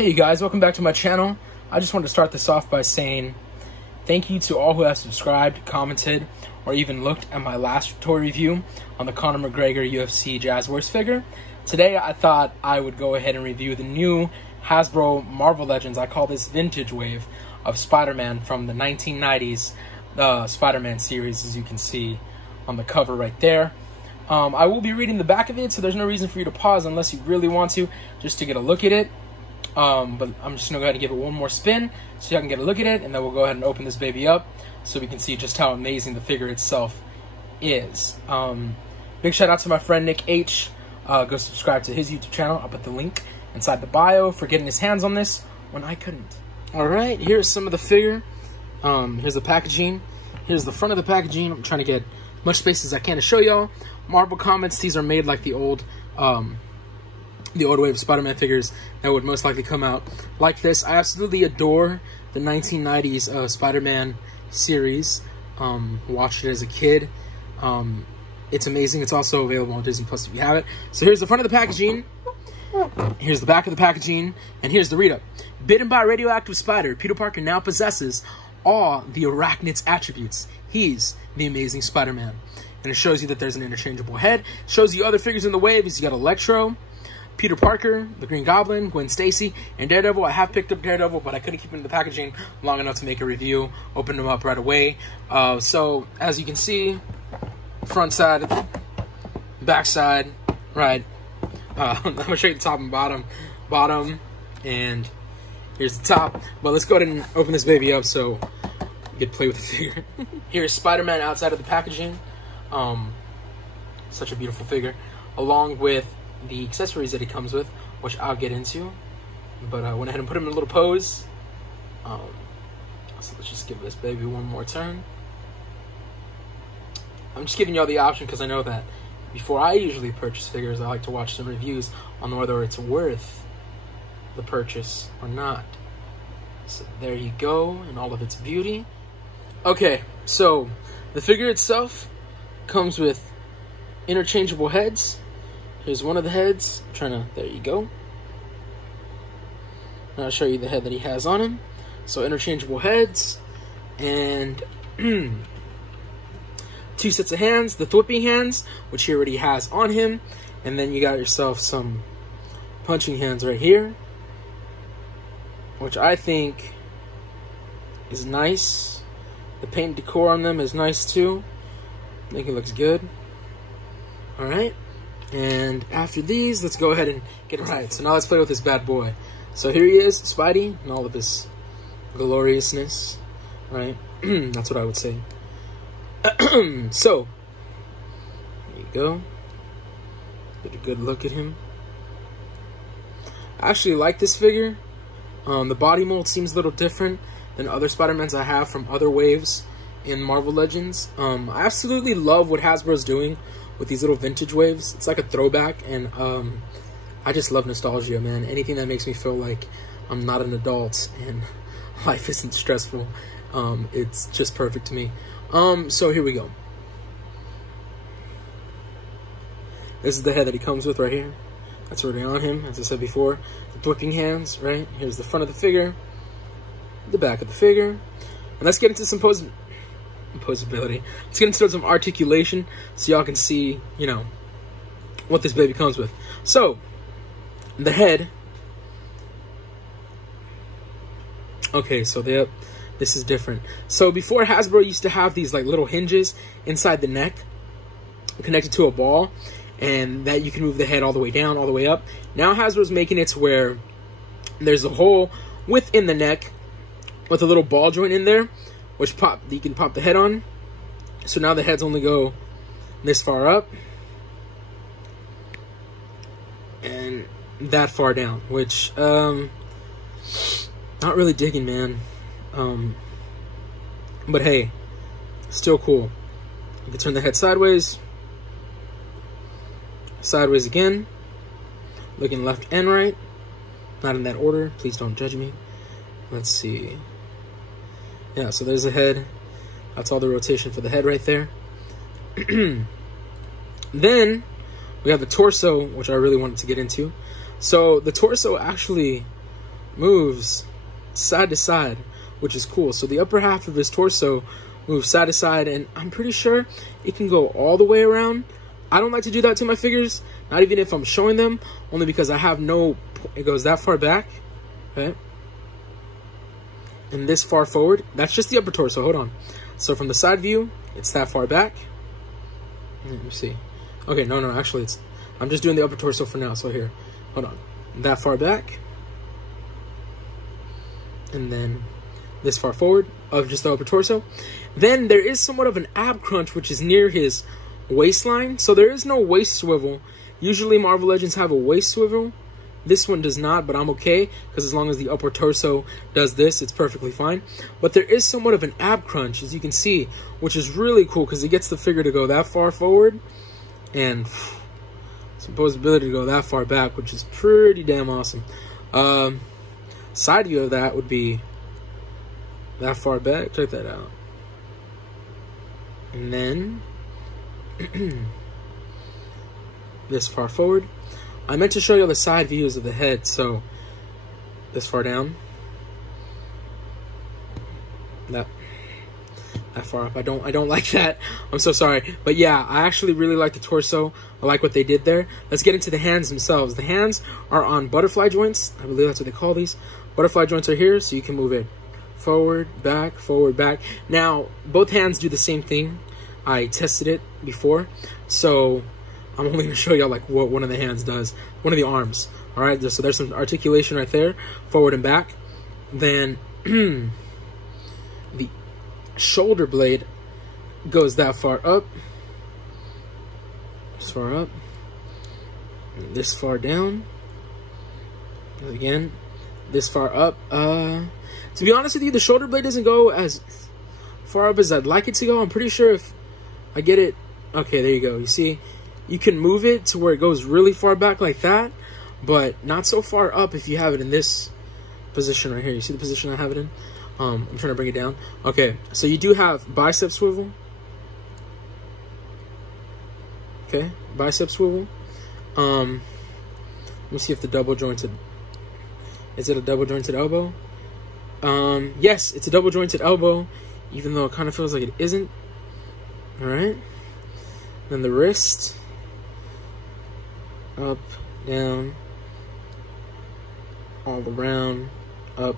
Hey you guys, welcome back to my channel. I just wanted to start this off by saying thank you to all who have subscribed, commented, or even looked at my last toy review on the Conor McGregor UFC Jazz Wars figure. Today I thought I would go ahead and review the new Hasbro Marvel Legends. I call this vintage wave of Spider-Man from the 1990s Spider-Man series, as you can see on the cover right there. I will be reading the back of it, so there's no reason for you to pause unless you really want to, just to get a look at it. But I'm just gonna go ahead and give it one more spin so y'all can get a look at it, and then we'll go ahead and open this baby up so we can see just how amazing the figure itself is. Big shout out to my friend Nick H. Go subscribe to his YouTube channel. I'll put the link inside the bio for getting his hands on this when I couldn't. Alright, here's some of the figure. Here's the packaging. Here's the front of the packaging. I'm trying to get as much space as I can to show y'all. Marvel Comics, these are made like the old wave of Spider-Man figures that would most likely come out like this. I absolutely adore the 1990s Spider-Man series. Watched it as a kid. It's amazing. It's also available on Disney Plus if you have it. So here's the front of the packaging. Here's the back of the packaging. And here's the read-up. Bitten by a radioactive spider, Peter Parker now possesses all the arachnid's attributes. He's the Amazing Spider-Man. And it shows you that there's an interchangeable head. It shows you other figures in the wave. You got Electro, Peter Parker, the Green Goblin, Gwen Stacy, and Daredevil. I have picked up Daredevil, but I couldn't keep him in the packaging long enough to make a review. Opened them up right away. So, as you can see, front side, back side, right. I'm going to show you the top and bottom, and here's the top. But let's go ahead and open this baby up so you can play with the figure. Here's Spider-Man outside of the packaging. Such a beautiful figure, along with the accessories that it comes with, which I'll get into. But I went ahead and put him in a little pose. So let's just give this baby one more turn. I'm just giving y'all the option because I know that before I usually purchase figures, I like to watch some reviews on whether it's worth the purchase or not. So there you go, in all of its beauty. Okay, so the figure itself comes with interchangeable heads. Here's one of the heads. There you go. Now I'll show you the head that he has on him. So interchangeable heads, and two sets of hands, the whipping hands, which he already has on him, and then you got yourself some punching hands right here, which I think is nice. The paint decor on them is nice too. I think it looks good. Alright, and after these, let's go ahead and get it right. So now let's play with this bad boy. So here he is, Spidey, and all of his gloriousness, right? That's what I would say. So, there you go. Get a good look at him. I actually like this figure. The body mold seems a little different than other Spider-Mans I have from other waves in Marvel Legends. I absolutely love what Hasbro's doing with these little vintage waves. It's like a throwback, and I just love nostalgia, man. Anything that makes me feel like I'm not an adult and life isn't stressful, it's just perfect to me. So here we go. This is the head that he comes with right here. That's already on him, as I said before. The whipping hands, right? Here's the front of the figure, the back of the figure. And let's get into some posability. Let's get into some articulation so y'all can see, you know, what this baby comes with. So, the head. Okay, so this is different. So before, Hasbro used to have these like little hinges inside the neck connected to a ball, and that you can move the head all the way down, all the way up. Now Hasbro's making it to where there's a hole within the neck with a little ball joint in there, which you can pop the head on. So now the heads only go this far up and that far down, which not really digging, man. But hey, still cool. You can turn the head sideways again, looking left and right, not in that order, please don't judge me. Let's see. Yeah, so there's the head. That's all the rotation for the head right there. Then we have the torso, which I really wanted to get into. So the torso actually moves side to side, which is cool. So the upper half of his torso moves side to side, and I'm pretty sure it can go all the way around. I don't like to do that to my figures, not even if I'm showing them, only because I have no, it goes that far back, okay? And this far forward. That's just the upper torso, hold on. So from the side view, it's that far back. Let me see. Okay, no, actually I'm just doing the upper torso for now, so here, hold on. That far back. And then this far forward of just the upper torso. Then there is somewhat of an ab crunch, which is near his waistline. So there is no waist swivel. Usually Marvel Legends have a waist swivel. This one does not, but I'm okay, because as long as the upper torso does this, it's perfectly fine. But there is somewhat of an ab crunch, as you can see, which is really cool, because it gets the figure to go that far forward, and some ability to go that far back, which is pretty damn awesome. Side view of that would be that far back. Check that out. And then this far forward. I meant to show you the side views of the head, so this far down, that far up. I don't like that. I'm so sorry, but yeah, I actually really like the torso. I like what they did there. Let's get into the hands themselves. The hands are on butterfly joints. I believe that's what they call these. Butterfly joints are here, so you can move it forward, back, forward, back. Now, both hands do the same thing. I tested it before, so I'm only going to show y'all like what one of the hands does. One of the arms. All right, so there's some articulation right there, forward and back. Then the shoulder blade goes that far up, this far up, this far down, again, this far up. To be honest with you, the shoulder blade doesn't go as far up as I'd like it to go. I'm pretty sure if I get it, okay, there you go. You see, you can move it to where it goes really far back like that, but not so far up if you have it in this position right here. You see the position I have it in? I'm trying to bring it down. Okay, so you do have bicep swivel. Okay, bicep swivel. Let me see if the double jointed, is it a double jointed elbow? Yes, it's a double jointed elbow, even though it kind of feels like it isn't. All right, then the wrist, up, down, all around, up,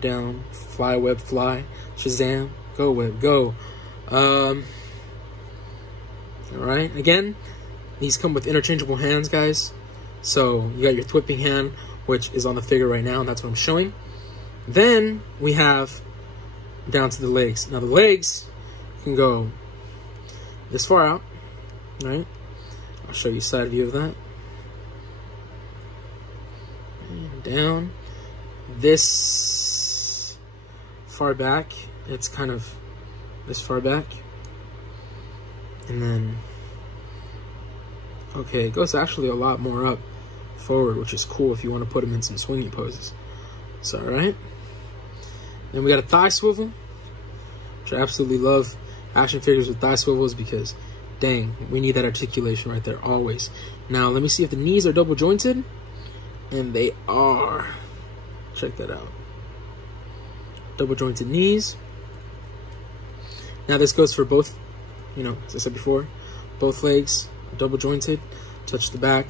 down, fly web fly, Shazam, go web go. All right, again, these come with interchangeable hands, guys. So you got your whipping hand, which is on the figure right now, and that's what I'm showing. Then we have down to the legs. Now the legs can go this far out, right? I'll show you side view of that. And down this far back. It's kind of this far back. And then, okay, it goes actually a lot more up forward, which is cool if you want to put them in some swinging poses. So, all right. Then we got a thigh swivel, which I absolutely love action figures with thigh swivels because, dang, we need that articulation right there always. Now, let me see if the knees are double jointed, and they are. Check that out. Double jointed knees. Now, this goes for both, you know, as I said before, both legs double jointed. Touch the back.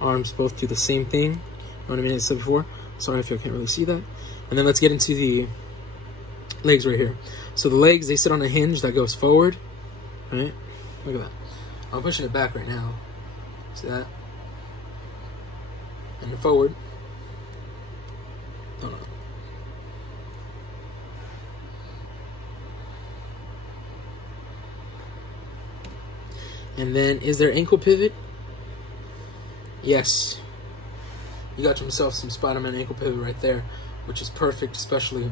Arms both do the same thing. You know what I mean? As I said before. Sorry if you can't really see that. And then let's get into the legs right here. So the legs, they sit on a hinge that goes forward. Right? Look at that. I'm pushing it back right now. See that? And forward. Hold on. And then, is there ankle pivot? Yes. You got yourself some Spider-Man ankle pivot right there, which is perfect, especially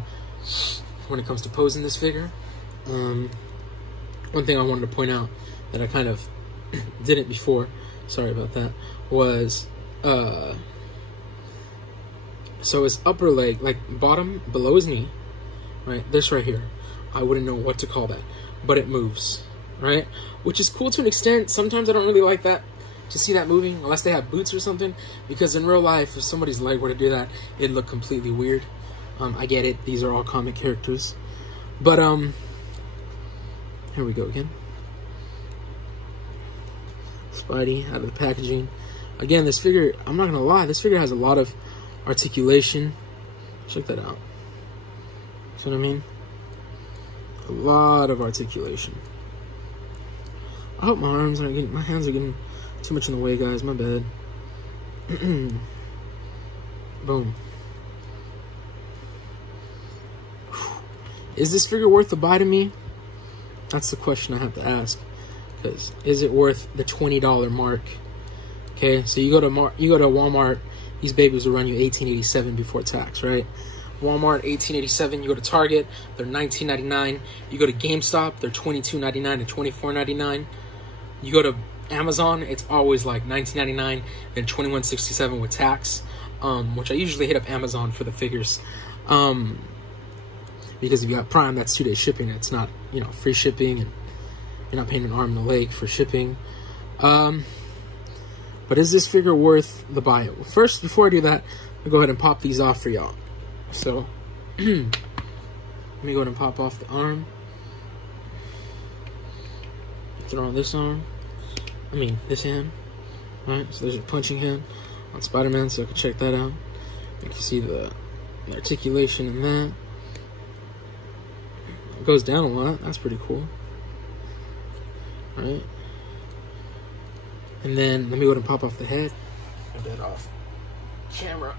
when it comes to posing this figure. One thing I wanted to point out that I kind of didn't before, sorry about that, was, so his upper leg, like bottom, below his knee, right, this right here, I wouldn't know what to call that, but it moves, right, which is cool to an extent. Sometimes I don't really like that, to see that moving, unless they have boots or something, because in real life, if somebody's leg were to do that, it'd look completely weird. I get it, these are all comic characters. But, here we go again. Spidey out of the packaging. Again, this figure, I'm not gonna lie, this figure has a lot of articulation. Check that out. See what I mean? A lot of articulation. I hope my arms aren't getting, my hands are getting too much in the way, guys. My bad. Boom. Is this figure worth the buy to me? That's the question I have to ask. Because is it worth the $20 mark? Okay, so you go to Walmart, these babies will run you $18.87 before tax, right? Walmart, $18.87. You go to Target, they're $19.99. You go to GameStop, they're $22.99 and $24.99. You go to Amazon, it's always like $19.99 and $21.67 with tax, which I usually hit up Amazon for the figures. Because if you have Prime, that's 2-day shipping. It's not, you know, free shipping, and you're not paying an arm and a leg for shipping. But is this figure worth the buy? Well, first, before I do that, I'll go ahead and pop these off for y'all. So, let me go ahead and pop off the arm. Throw on this arm. I mean, this hand. Alright, so there's a punching hand on Spider-Man, so I can check that out. You can see the articulation in that. It goes down a lot. That's pretty cool. Alright. And then, let me go ahead and pop off the head. Get that off camera.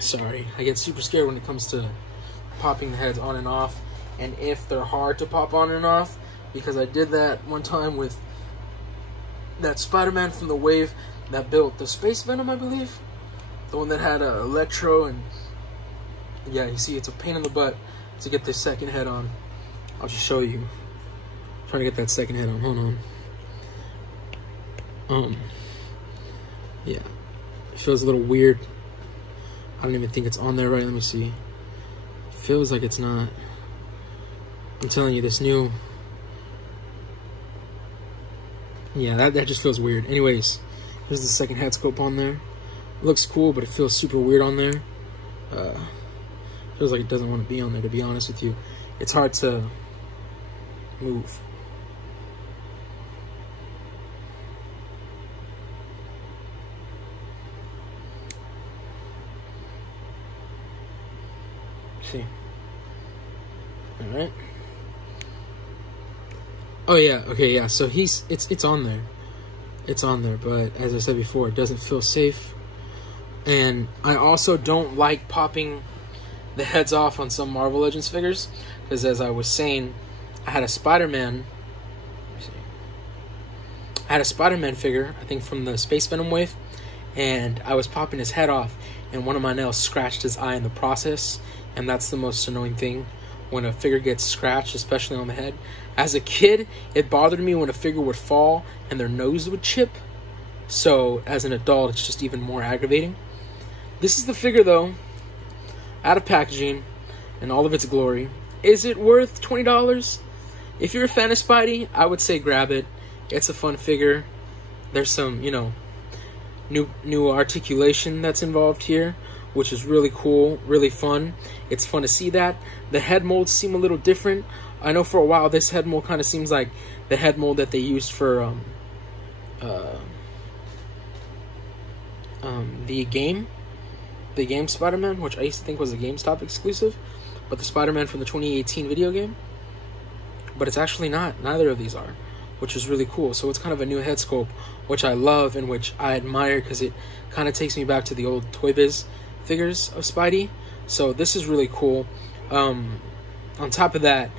Sorry, I get super scared when it comes to popping the heads on and off, and if they're hard to pop on and off, because I did that one time with that Spider-Man from the wave that built the Space Venom, I believe, the one that had Electro, and yeah, you see, it's a pain in the butt to get this second head on. I'll just show you. I'm trying to get that second head on. Hold on. Yeah, it feels a little weird. I don't even think it's on there right. Let me see. It feels like it's not. I'm telling you, this new. Yeah, that just feels weird. Anyways, here's the second head scope on there. It looks cool, but it feels super weird on there. Feels like it doesn't want to be on there, to be honest with you. It's hard to move. See. Alright. Oh yeah, okay, yeah. So it's on there. It's on there, but as I said before, it doesn't feel safe. And I also don't like popping the heads off on some Marvel Legends figures, because as I was saying, I had a Spider-Man figure, I think from the Space Venom wave, and I was popping his head off, and one of my nails scratched his eye in the process, and that's the most annoying thing when a figure gets scratched, especially on the head. As a kid, it bothered me when a figure would fall and their nose would chip, so as an adult, it's just even more aggravating. This is the figure, though, out of packaging in all of its glory. Is it worth $20? If you're a fan of Spidey, I would say grab it. It's a fun figure. There's some, you know, new articulation that's involved here, which is really cool, really fun. It's fun to see that. The head molds seem a little different. I know for a while this head mold kind of seems like the head mold that they used for the game Spider-Man, which I used to think was a GameStop exclusive, but the Spider-Man from the 2018 video game. But it's actually not. Neither of these are, which is really cool. So it's kind of a new head sculpt, which I love and which I admire, because it kind of takes me back to the old Toy Biz figures of Spidey. So this is really cool. On top of that,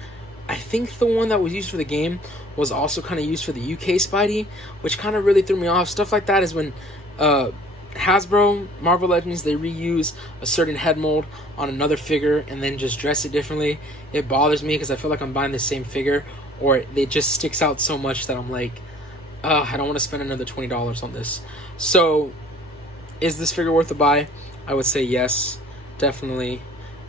I think the one that was used for the game was also kind of used for the UK Spidey, which kind of really threw me off. Stuff like that is when Hasbro, Marvel Legends, they reuse a certain head mold on another figure and then just dress it differently. It bothers me because I feel like I'm buying the same figure, or it just sticks out so much that I'm like, I don't want to spend another $20 on this. So, is this figure worth a buy? I would say yes, definitely.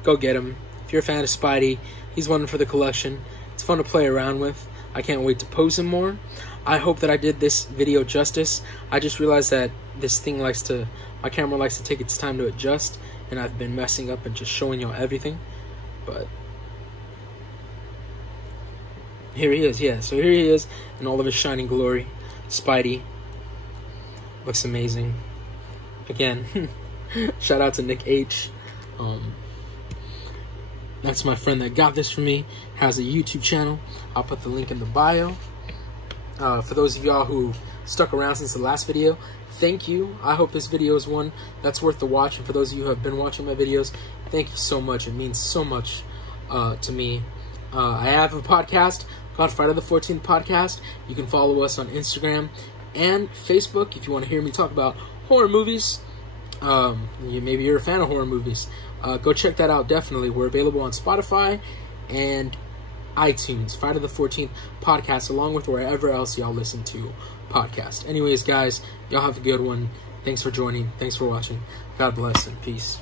Go get him. If you're a fan of Spidey, he's one for the collection. It's fun to play around with. I can't wait to pose him more. I hope that I did this video justice. I just realized that this thing my camera likes to take its time to adjust, and I've been messing up and just showing y'all everything. But here he is, yeah. So here he is in all of his shining glory. Spidey looks amazing. Again, shout out to Nick H. That's my friend that got this for me. Has a YouTube channel. I'll put the link in the bio. For those of y'all who stuck around since the last video, thank you. I hope this video is one that's worth the watch. And for those of you who have been watching my videos, thank you so much. It means so much to me. I have a podcast called Friday the 14th Podcast. You can follow us on Instagram and Facebook if you want to hear me talk about horror movies. Maybe you're a fan of horror movies. Go check that out, definitely. We're available on Spotify and iTunes, Friday the 14th Podcast, along with wherever else y'all listen to podcasts. Anyways, guys, y'all have a good one. Thanks for joining. Thanks for watching. God bless and peace.